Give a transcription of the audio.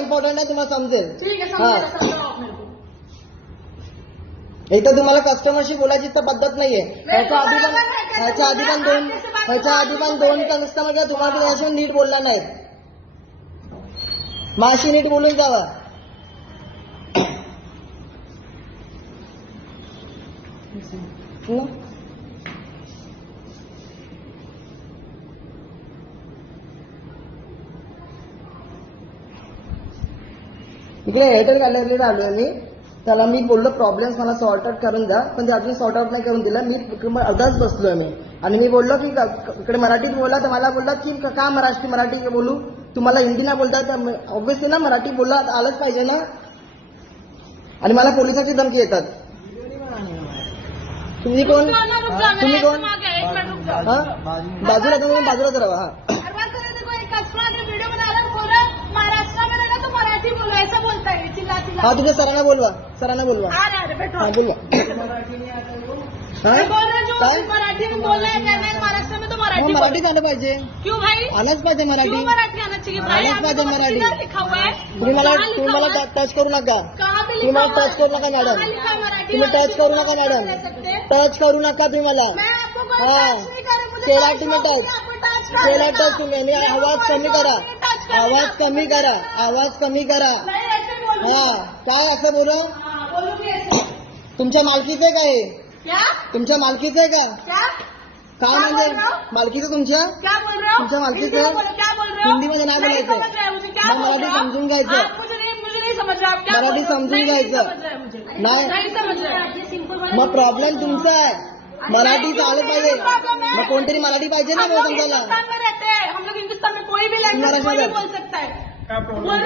Important आहे, तुम्हाला समजेल. ठीक है, हाँ. समझो आप मेरे को. इथं तुम्हाला कस्टमरशी बोलायची तर पद्धत नाहीये. ह्याच्या आधी पण दोन कस्टमर तुम्हाला त्याच्याशी नीट बोलला नाही. माशी नीट बोलून जावा. इकडे एअरटेल गॅलरीला आलोय मी. त्याला मी बोललो प्रॉब्लेम्स मला सॉर्ट आउट करून द्या, पण ते अजून सॉर्ट आउट नाही करून दिला. मी अर्धाच बसलोय मी. आणि मी बोललो की इकडे मराठीत बोला, तर मला बोलला की का मराठी बोलू, तुम्हाला हिंदी नाही बोलता, तर ऑब्व्हियसली ना मराठी बोलला आलंच पाहिजे ना. आणि मला पोलिसाची धमकी येतात. तुम्ही कोण? तुम्ही कोण? हा, बाजूला तुम्ही बाजूला जरा. हा, हाँ तुझे सरांना बोलवा, सरांना बोलवा. हाँ बोलवा. मराठी में बोल रहे हैं, महाराष्ट्र में तो मराठी मराठीच आलं पाहिजे. क्यों भाई? आलंच पाहिजे मराठी. मराठी आना चाहिए. आलंच पाहिजे मराठी. लिखा हुआ है. तुम्ही मला टच करू नका. तुम्ही मला टच करू नका मॅडम. तुम्ही टच करू नका मॅडम. टच करू नका तुम्ही मला. हा, केला तुम्ही टच. केला टच तुम्ही. आवाज कमी करा. आवाज कमी करा. आवाज कमी करा. हा, काय असं बोलू? तुमच्या मालकीचं आहे काय? तुमच्या मालकीचं आहे का? काय म्हणजे मालकीचं तुमच्या? तुमच्या मालकीचं? हिंदीमध्ये नाही बोलायचं, मराठी समजून घ्यायचं. मराठी समजून घ्यायचं नाही. मग प्रॉब्लेम तुमचा आहे. मराठी आलं पाहिजे. मग कोणतरी मराठी पाहिजे ना समजायला. हम लोग हिंदुस्तान में कोई भी लैंग्वेज बोल सकता है.